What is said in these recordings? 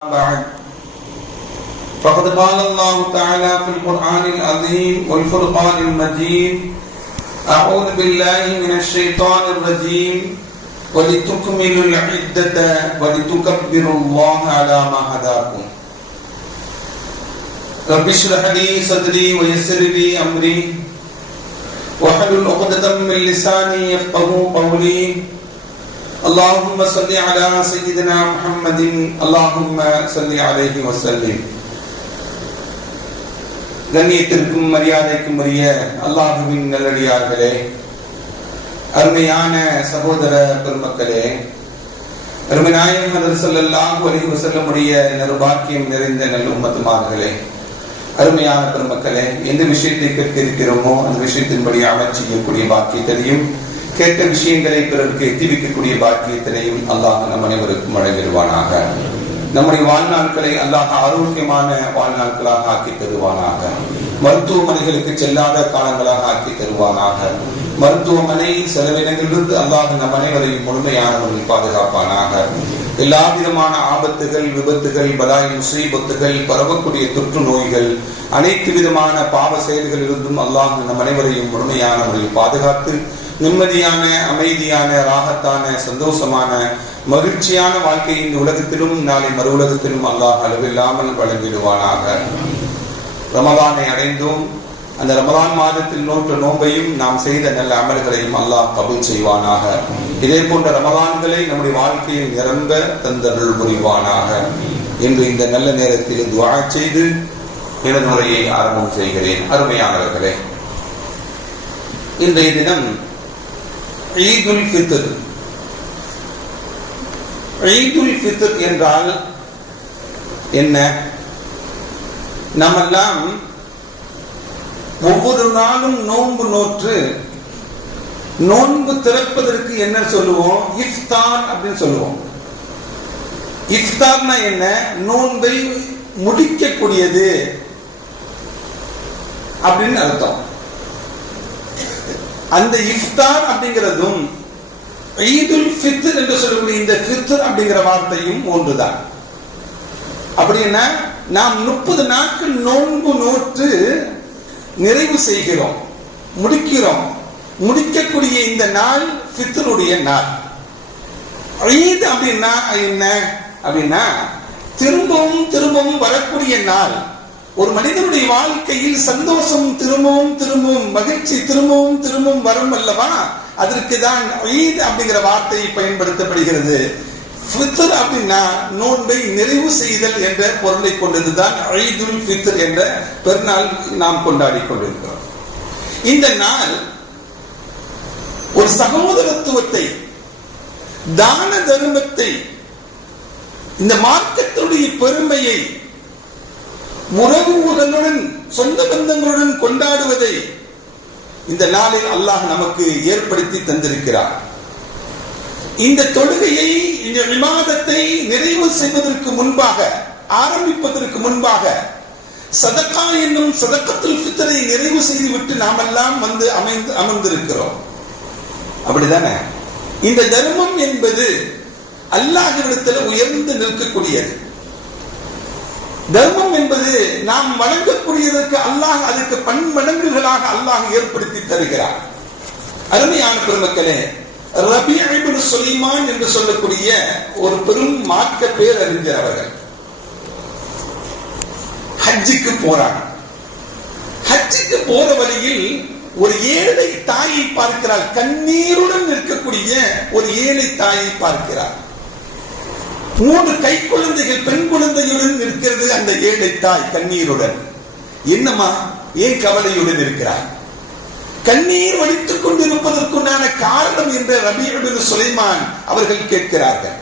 بعد. فقد قال الله تعالى في القرآن العظيم والفرقان المجيد أعوذ بالله من الشيطان الرجيم ولتكملوا العدة ولتكبروا الله على ما هداكم. رب اشرح لي صدري ويسر لي أمري واحلل عقدة من لساني يفقه قولي. اللهم صل على سيدنا محمد اللهم صل عليه وسلم கண்ணியத்திற்கும் மரியாதைக்கும் உரிய அல்லாஹுவின் நல்லடியார்களே அருமையான சகோதர பெருமக்களே அருமை நாயகம் மதர் சொல்லல்லாஹு அலைஹி வஸல்லமுடைய நறுபாக்கியம் நிறைந்த நல்ல உம்மத்துமார்களே அருமையான பெருமக்களே எந்த விஷயத்தை கேட்க இருக்கிறோமோ அந்த விஷயத்தின்படி அமல் செய்யக்கூடிய பாக்கியத்தையும் கேட்ட விஷயங்களை பிறருக்கு எத்திவிக்கக்கூடிய பாக்கியத்தினையும் அல்லாஹ் நம் அனைவருக்கும் வழங்கிடுவானாக. நம்முடைய வாழ்நாட்களை அல்லாஹ் ஆரோக்கியமான வாழ்நாட்களாக ஆக்கி தருவானாக. மருத்துவமனைகளுக்கு செல்லாத காலங்களாக ஆக்கி தருவானாக. மருத்துவமனை செலவினங்களிலிருந்து அல்லாஹ் நம் அனைவரையும் முழுமையானவர்கள் பாதுகாப்பானாக. எல்லா விதமான ஆபத்துகள் விபத்துகள் பலாய் முசீபத்துகள் பரவக்கூடிய தொற்று நோய்கள் அனைத்து விதமான பாவ செயல்களிலிருந்தும் அல்லாஹ் நம் அனைவரையும் முழுமையானவர்கள் பாதுகாத்து நிம்மதியான அமைதியான ராகத்தான சந்தோஷமான மகிழ்ச்சியான வாழ்க்கை இந்த உலகத்திலும் நாளை மறு உலகத்திலும் அல்லாஹ் அளவில்லாமல் வழங்கிடுவானாக. ரமதானை அடைந்தோம். அந்த ரமதான் மாதத்தில் நோற்ற நோன்பையும் நாம் செய்த நல்ல அமல்களையும் அல்லாஹ் கபூல் செய்வானாக. இதே போன்ற ரமதான்களை நம்முடைய வாழ்க்கையில் நிரம்ப தந்தருள் புரிவானாக. என்று இந்த நல்ல நேரத்தில் துவா செய்து எனது முறையை ஆரம்பம் செய்கிறேன். அருமையானவர்களே இன்றைய தினம் ஈதுல் ஃபித்ர் ஈதுல் ஃபித்ர் என்றால் என்ன? நம்மெல்லாம் ஒவ்வொரு நாளும் நோன்பு நோற்று நோன்பு திறப்பதற்கு என்ன சொல்லுவோம்? இஃப்தார் அப்படின்னு சொல்லுவோம். இஃப்தார்னா என்ன? நோன்பை முடிக்கக்கூடியது அப்படின்னு அர்த்தம். அந்த இஃப்தார் அப்படிங்கிறதும் ஈதுல் ஃபித்ர் என்று சொல்லக்கூடிய இந்த ஃபித்ர் அப்படிங்கிற வார்த்தையும் ஒன்றுதான். அப்படின்னா நாம் முப்பது நாட்கள் நோன்பு நோற்று நிறைவு செய்கிறோம் முடிக்கிறோம். முடிக்கக்கூடிய இந்த நாள் ஃபித்ருடைய நாள். ஈத் அப்படின்னா என்ன? அப்படின்னா திரும்பவும் திரும்பவும் வரக்கூடிய நாள். ஒரு மனிதனுடைய வாழ்க்கையில் சந்தோஷம் திரும்பவும் திரும்பவும் மகிழ்ச்சி திரும்பவும் திரும்பவும் வரும் அல்லவா? அதற்கு தான் ஈத் அப்படிங்கிற வார்த்தை பயன்படுத்தப்படுகிறது. ஃபித்ர் அப்படின்னா நோன்பை நிறைவு செய்தல் என்ற பொருளை கொண்டதுதான் ஈதுல் ஃபித்ர் என்ற பெருநாள் நாம் கொண்டாடி கொண்டிருக்கிறோம். இந்த நாள் ஒரு சகோதரத்துவத்தை தான தர்மத்தை இந்த மார்க்கத்துடைய பெருமையை உறவுகளுடன் சொந்த பந்தங்களுடன் கொண்டாடுவதை இந்த நாளில் அல்லாஹ் நமக்கு ஏற்படுத்தி தந்திருக்கிறார். இந்த தொழுகையை இந்த விவாதத்தை நிறைவு செய்வதற்கு முன்பாக ஆரம்பிப்பதற்கு முன்பாக சதக்கா என்னும் சதக்கத்தில் பித்தரை நிறைவு செய்துவிட்டு நாமெல்லாம் வந்து அமைந்து அமர்ந்திருக்கிறோம். அப்படிதானே? இந்த தர்மம் என்பது அல்லாஹிடத்தில் உயர்ந்து நிற்கக்கூடியது. தர்மம் என்பது நாம் வணங்கக்கூடியதற்கு அல்லாஹ் அதுக்கு பன்மடங்குகளாக அல்லாஹ் ஏற்படுத்தி தருகிறார். அருமையான பெருமக்களே ரபி அழிபுல் சொலிமான் என்று சொல்லக்கூடிய ஒரு பெரும் மார்க்க பேரறிஞர் அவர்கள் ஹஜ்ஜுக்கு போறாங்க. ஹஜ்ஜுக்கு போற வழியில் ஒரு ஏழை தாயை பார்க்கிறார். கண்ணீருடன் நிற்கக்கூடிய ஒரு ஏழை தாயை பார்க்கிறார். மூன்று கை குழந்தைகள் பெண் குழந்தையுடன் இருக்கிறது அந்த ஏழை தாய் கண்ணீருடன். என்னம்மா? ஏன் கவலையுடன் இருக்கிறார் கண்ணீர் வடித்துக் கொண்டிருப்பதற்குண்டான காரணம் என்ற ரபியுடன் சுலைமான் அவர்கள் கேட்கிறார்கள்.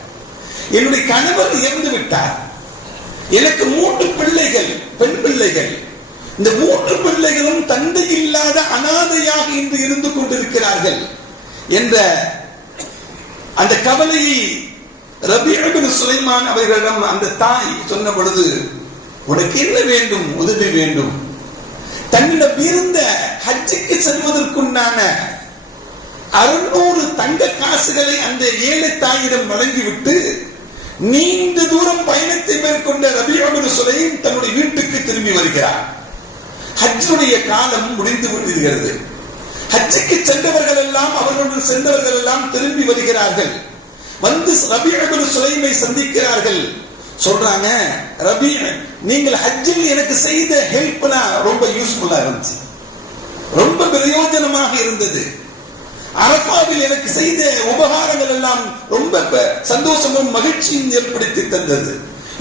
என்னுடைய கணவர் இறந்து விட்டார். எனக்கு மூன்று பிள்ளைகள் பெண் பிள்ளைகள். இந்த மூன்று பிள்ளைகளும் தந்தை இல்லாத அனாதையாக இன்று இருந்து கொண்டிருக்கிறார்கள் என்ற அந்த கவலையை ரபிபின் சுலைமான் அவர்களிடம் அந்த தாய் சொன்ன பொழுது உனக்கு என்ன வேண்டும்? உதவி வேண்டும். தன்னிடம் இருந்த ஹஜ்ஜுக்கு செல்வதற்குண்டான அறுநூறு தங்க காசுகளை அந்த ஏழை தாயிடம் வழங்கிவிட்டு நீண்ட தூரம் பயணத்தை மேற்கொண்ட ரபி அமது சுலைம் தன்னுடைய வீட்டுக்கு திரும்பி வருகிறார். ஹஜ்ஜுடைய காலம் முடிந்து கொண்டிருக்கிறது ஹஜ்ஜுக்கு சென்றவர்கள் எல்லாம் அவர்களுடன் சென்றவர்கள் எல்லாம் திரும்பி வருகிறார்கள். வந்து ரபி அபுல் சுலைமை சந்திக்கிறார்கள். சொல்றாங்க ரபி நீங்கள் ஹஜ்ஜில் எனக்கு செய்த ஹெல்ப்னா ரொம்ப யூஸ்ஃபுல்லா இருந்துச்சு. ரொம்ப பிரயோஜனமாக இருந்தது. அரபாவில் எனக்கு செய்த உபகாரங்கள் எல்லாம் ரொம்ப சந்தோஷமும் மகிழ்ச்சியும் ஏற்படுத்தி தந்தது.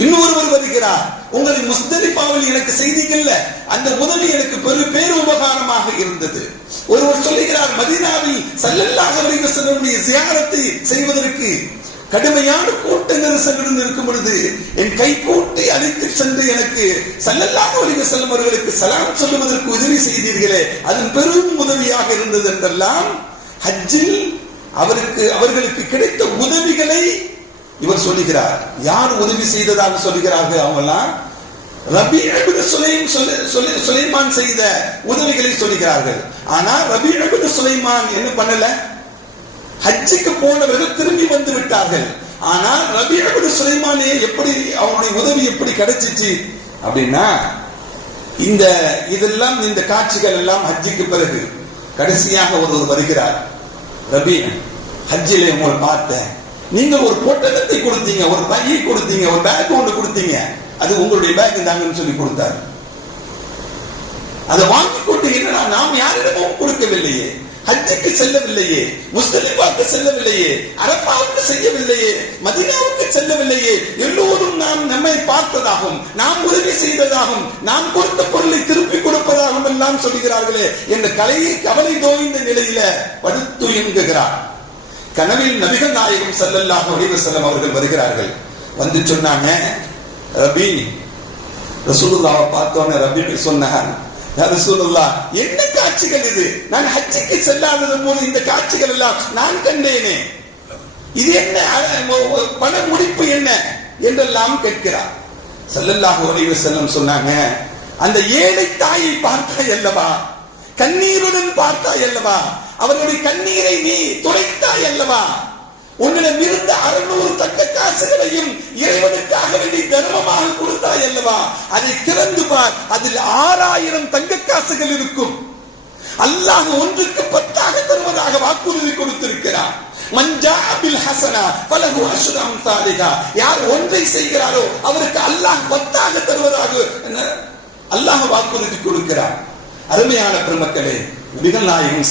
இன்னொருவர் வருகிறார். உங்களை முஸ்தலிஃபாவில் எனக்கு செய்தீங்கல்ல அந்த உதவி எனக்கு பெரு பேரு உபகாரமாக இருந்தது. ஒருவர் சொல்லுகிறார் மதீனாவில் சல்லல்லாஹு அலைஹி சியாரத்தை செய்வதற்கு கடுமையான கூட்ட நெரிசலுடன் இருக்கும் பொழுது என் கை கூட்டி அழைத்து சென்று எனக்கு சல்லல்லாஹு அலைஹி செல்லும் அவர்களுக்கு சலாம் சொல்லுவதற்கு உதவி செய்தீர்களே. அதன் பெரும் உதவியாக இருந்தது என்றெல்லாம் ஹஜ்ஜில் அவருக்கு அவர்களுக்கு கிடைத்த உதவிகளை இவர் சொல்லுகிறார். யார் உதவி செய்ததாக சொல்லுகிறார்கள் அவங்கெல்லாம் ரபி அபிது சுலைம் சொல்லு- சுலைமான் செய்த உதவிகளை சொல்லுகிறார்கள். ஆனா ரபி அபிது சுலைமான் என்ன பண்ணல? ஹஜ்ஜுக்கு போனவர்கள் திரும்பி வந்து விட்டார்கள். ஆனால் ரபி அபிது சுலைமானே எப்படி அவனுடைய உதவி எப்படி கிடைச்சிச்சு அப்படின்னா இந்த இதெல்லாம் இந்த காட்சிகள் எல்லாம் ஹஜ்ஜுக்கு பிறகு கடைசியாக ஒருவர் வருகிறார். ரபி ஹஜ்ஜிலே உங்களை பார்த்தேன். நீங்க ஒரு பொட்டகத்தை கொடுத்தீங்க ஒரு பையை கொடுத்தீங்க ஒரு பேக் ஒன்று கொடுத்தீங்க. அது உங்களுடைய பேக் தாங்கன்னு சொல்லி கொடுத்தார். அதை வாங்கி கொடுத்தீங்கன்னா நாம் யாரிடமும் கொடுக்கவில்லையே. ஹஜ்ஜுக்கு செல்லவில்லையே முஸ்தலிஃபாவுக்கு செல்லவில்லையே அரபாவுக்கு செய்யவில்லையே மதினாவுக்கு செல்லவில்லையே. எல்லோரும் நாம் நம்மை பார்த்ததாகவும் நாம் உதவி செய்ததாகவும் நாம் கொடுத்த பொருளை திருப்பி கொடுப்பதாகவும் எல்லாம் சொல்கிறார்களே. என்ற கலையை கவலை தோய்ந்த நிலையில படுத்து என்கிறார் கனவில் நபிகள் நாயகம் ஸல்லல்லாஹு செல்லம் அவர்கள் வருகிறார்கள். வந்து சொன்னாங்க ரபி ரசூலுல்லாவை பார்த்தோன்னு ரபி சொன்னார். "யா என்ன காட்சிகள் இது? நான் ஹஜ்ஜுக்கு செல்லாதது போது இந்த காட்சிகள் எல்லாம் நான் கண்டேனே. இது என்ன? பண முடிப்பு என்ன? என்றெல்லாம் கேட்கிறார். ஸல்லல்லாஹு அலைஹி செல்லம் சொன்னாங்க அந்த ஏழை தாயை பார்த்தாய் அல்லவா? கண்ணீருடன் பார்த்தாய் அல்லவா? அவர்களுடைய கண்ணீரை நீ துடைத்தாய் அல்லவா? உன்னிடம் இருந்த அறுநூறு தக்க காசுகளையும் இறைவனுக்காக வேண்டி தர்மமாக கொடுத்தாய் அல்லவா? அதை திறந்து பார். அதில் ஆறாயிரம் தங்க காசுகள் இருக்கும். அல்லாஹ் ஒன்றுக்கு பத்தாக தருவதாக வாக்குறுதி கொடுத்திருக்கிறார். மஞ்சாபில் ஹசனா பலகு அஷ்ரு அம்சாலிகா யார் ஒன்றை செய்கிறாரோ அவருக்கு அல்லாஹ் பத்தாக தருவதாக அல்லாஹ் வாக்குறுதி கொடுக்கிறார். அருமையான பெருமக்களே நபிகள் நாயகம்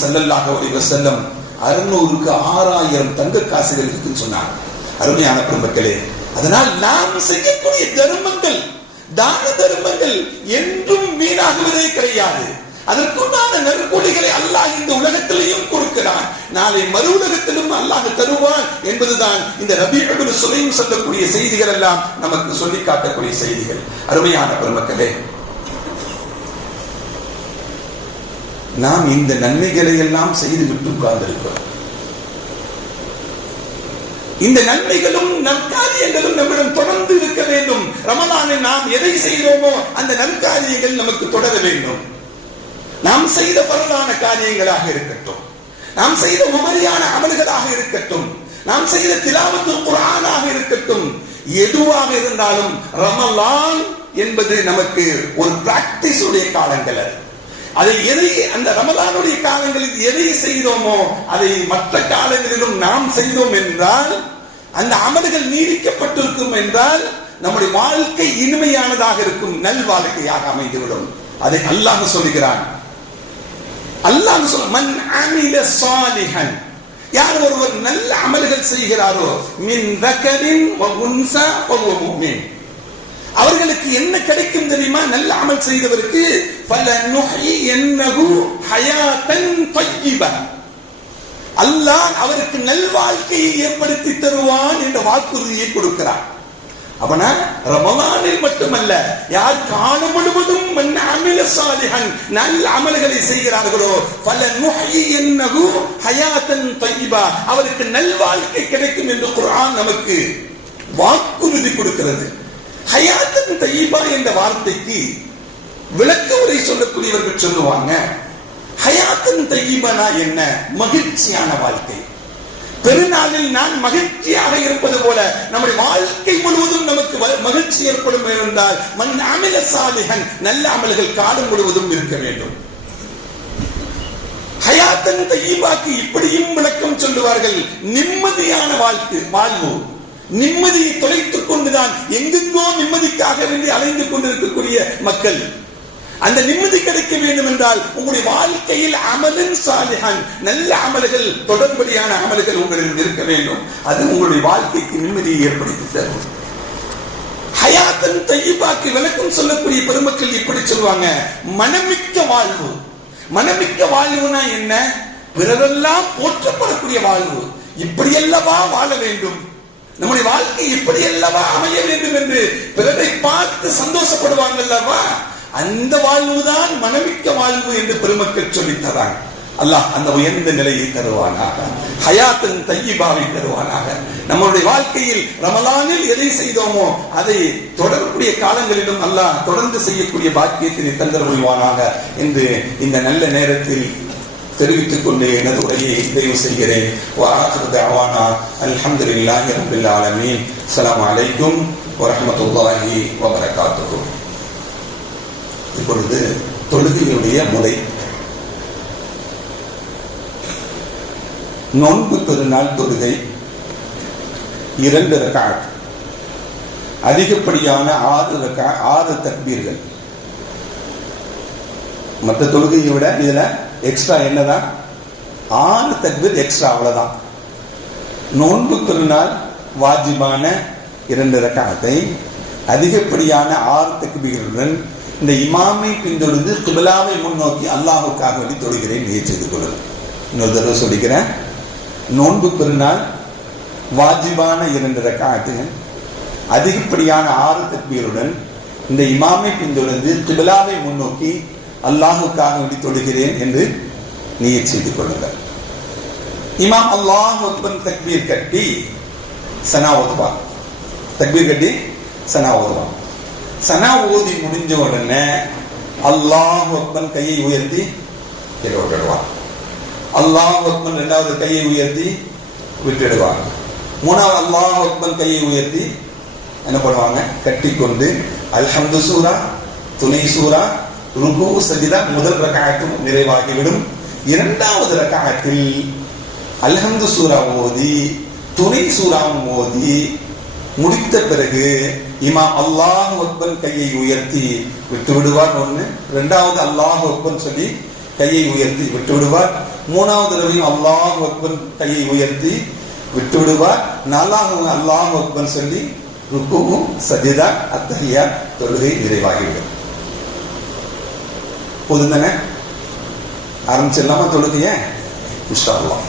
ஒரு அலைஹி செல்லம் அறுநூறுக்கு ஆறாயிரம் தங்க காசுகள் இருக்குன்னு சொன்னாங்க. அருமையான பெருமக்களே அதனால் நாம் செய்யக்கூடிய தர்மங்கள் தான தர்மங்கள் என்றும் வீணாகுவதே கிடையாது. அதற்குண்டான நற்கூலிகளை அல்லாஹ் இந்த உலகத்திலையும் கொடுக்கிறான். நாளை மறு உலகத்திலும் அல்லாஹ் தருவான் என்பதுதான் இந்த ரபி அபுல் சொல்லக்கூடிய செய்திகள் எல்லாம் நமக்கு சொல்லி காட்டக்கூடிய செய்திகள். அருமையான பெருமக்களே நாம் இந்த நன்மைகளை எல்லாம் செய்து விட்டு உட்கார்ந்திருக்கிறோம். இந்த நன்மைகளும் நற்காரியங்களும் நம்மிடம் தொடர்ந்து இருக்க வேண்டும். ரமலானில் நாம் எதை செய்தோமோ அந்த நற்காரியங்கள் நமக்கு தொடர வேண்டும். நாம் செய்த பரவலான காரியங்களாக இருக்கட்டும். நாம் செய்த உபரியான அமல்களாக இருக்கட்டும். நாம் செய்த திலாவத்து குரானாக இருக்கட்டும். எதுவாக இருந்தாலும் ரமலான் என்பது நமக்கு ஒரு பிராக்டிஸ் உடைய காலங்கள் அது. அதை எதை அந்த ரமதானுடைய காலங்களில் எதை செய்தோமோ அதை மற்ற காலங்களிலும் நாம் செய்தோம் என்றால் அந்த அமல்கள் நீடிக்கப்பட்டிருக்கும் என்றால் நம்முடைய வாழ்க்கை இனிமையானதாக இருக்கும் நல் வாழ்க்கையாக அமைந்துவிடும். அதை அல்லாஹ் சொல்லுகிறான் அல்லாஹ் சொல்ல மன் அமில சாலிஹன். யார் ஒருவர் நல்ல அமல்கள் செய்கிறாரோ மின் தக்கரின் உன்சா அவர்களுக்கு என்ன கிடைக்கும் தெரியுமா? நல்ல அமல் செய்தவருக்கு பல நுஹி என்னகு ஹயாத்தன் தய்யிபா அல்லாஹ் அவருக்கு நல்வாழ்க்கையை ஏற்படுத்தி தருவான் என்ற வாக்குறுதியை கொடுக்கிறான். அவனா ரமலானில் மட்டுமல்ல யார் காலம் முழுவதும் அமில சாலிஹன் நல்ல அமல்களை செய்கிறார்களோ பல நுஹி என்னகு ஹயாத்தன் தய்யிபா அவருக்கு நல்வாழ்க்கை கிடைக்கும் என்று குரான் நமக்கு வாக்குறுதி கொடுக்கிறது. ஹயாத்தன் தயீபா என்ற வார்த்தைக்கு விளக்க உரை சொல்லக்கூடியவர்கள் சொல்லுவாங்க. ஹயாத்தன் தயீபனா என்ன? மகிழ்ச்சியான வாழ்க்கை. பெருநாளில் நான் மகிழ்ச்சியாக இருப்பது போல நம்முடைய வாழ்க்கை முழுவதும் நமக்கு மகிழ்ச்சி ஏற்படும் என்றால் மண் அமில சாதிகன் நல்ல அமல்கள் காலம் முழுவதும் இருக்க வேண்டும். ஹயாத்தன் தயீபாக்கு இப்படியும் விளக்கம் சொல்லுவார்கள். நிம்மதியான வாழ்க்கை வாழ்வு நிம்மதியை தொலைத்துக் கொண்டுதான் எங்கெங்கோ நிம்மதிக்காக வேண்டி அலைந்து கொண்டிருக்கக்கூடிய மக்கள். அந்த நிம்மதி கிடைக்க வேண்டும் என்றால் உங்களுடைய வாழ்க்கையில் அமலன் சாலிஹான் நல்ல அமல்கள் தொடர்படியான அமல்கள் உங்களிடம் இருக்க வேண்டும். அது உங்களுடைய வாழ்க்கைக்கு நிம்மதியை ஏற்படுத்தி தரும். ஹயாத்தன் தையீபாக்கு விளக்கம் சொல்லக்கூடிய பெருமக்கள் இப்படி சொல்லுவாங்க மனமிக்க வாழ்வு. மனமிக்க வாழ்வுனா என்ன? பிறரெல்லாம் போற்றப்படக்கூடிய வாழ்வு. இப்படி அல்லவா வாழ வேண்டும். நம்முடைய வாழ்க்கை எப்படி அல்லவா அமைய வேண்டும் என்று பிறரை பார்த்து சந்தோஷப்படுவாங்க அல்லவா? அந்த வாழ்வுதான் மனமிக்க வாழ்வு என்று பெருமக்கள் சொல்லித் தராங்க. அல்லாஹ் அந்த உயர்ந்த நிலையை தருவானாக. ஹயாத்தன் தையிபாவை தருவானாக. நம்மளுடைய வாழ்க்கையில் ரமலானில் எதை செய்தோமோ அதை தொடரக்கூடிய காலங்களிலும் அல்லாஹ் தொடர்ந்து செய்யக்கூடிய பாக்கியத்தினை தந்தருள்வானாக என்று இந்த நல்ல நேரத்தில் தெரிவித்துக் கொண்டு எனது உரையை நிறைவு செய்கிறேன். வஆகிரு தஅவானா அல்ஹம்துலில்லாஹி ரப்பில் ஆலமீன் அஸ்ஸலாமு அலைக்கும் வரஹ்மத்துல்லாஹி வபரகாத்துஹு இப்பொழுது தொழுகையினுடைய முறை. நோன்பு பெருநாள் தொழுகை. இரண்டு ரக்காட் அதிகப்படியான ஆறு ரக்கா ஆறு தக்பீர்கள். மற்ற தொழுகையை விட இதில் எக்ஸ்ட்ரா என்னதான்? ஆறு தக்பீர் எக்ஸ்ட்ரா அவ்வளோதான் நோன்பு திருநாள் வாஜிபான இரண்டு ரகாத்தை அதிகப்படியான ஆறு தக்பீர்களுடன் இந்த இமாமை பின்தொடர்ந்து கிபிலாவை முன்னோக்கி அல்லாஹுக்காக வேண்டி தொழுகிறேன் நிகழ்ச்சி செய்து கொள்ளுங்கள் இன்னொரு தடவை சொல்லிக்கிறேன். நோன்பு பெருநாள் வாஜிபான இரண்டு ரக்காத்து அதிகப்படியான ஆறு தக்பீருடன் இந்த இமாமை பின்தொடர்ந்து துபலாவை முன்னோக்கி அல்லாஹுக்காக வேண்டி தொழுகிறேன் என்று நீயர் செய்து கொள்ளுங்கள். இமாம் அல்லாஹ் அக்பர் தக்பீர் கட்டி சனா ஓதுவான் தக்பீர் கட்டி சனா ஓதுவான் சனா ஓதி முடிஞ்ச உடனே அல்லாஹ் அக்பர் கையை உயர்த்தி கீழே விட்டுடுவான் அல்லாஹ் அக்பர் இரண்டாவது கையை உயர்த்தி விட்டுடுவாங்க மூணாவது அல்லாஹ் அக்பர் கையை உயர்த்தி என்ன பண்ணுவாங்க? கட்டிக்கொண்டு அல்ஹம்து சூரா துணை சூரா ருக்கு சஜிதா முதல் ரகாயத்தும் நிறைவாகிவிடும். இரண்டாவது ரகாயத்தில் அல்ஹம்து சூரா ஓதி துணை சூறாவும் ஓதி முடித்த பிறகு இமா அல்லாஹ் ஒப்பன் கையை உயர்த்தி விட்டு விடுவார் ஒன்று இரண்டாவது அல்லாஹ் ஒப்பன் சொல்லி கையை உயர்த்தி விட்டு விடுவார் மூணாவது தடவையும் அல்லாஹ் ஒப்பன் கையை உயர்த்தி விட்டு விடுவார் நாலாவது அல்லாஹ் ஒப்பன் சொல்லி ருக்குவும் சஜிதா அத்தகையா தொழுகை நிறைவாகிவிடும். போதும் தானே? ஆரம்பிச்சிடலாமா தொழுகைய? இன்ஷா அல்லாஹ்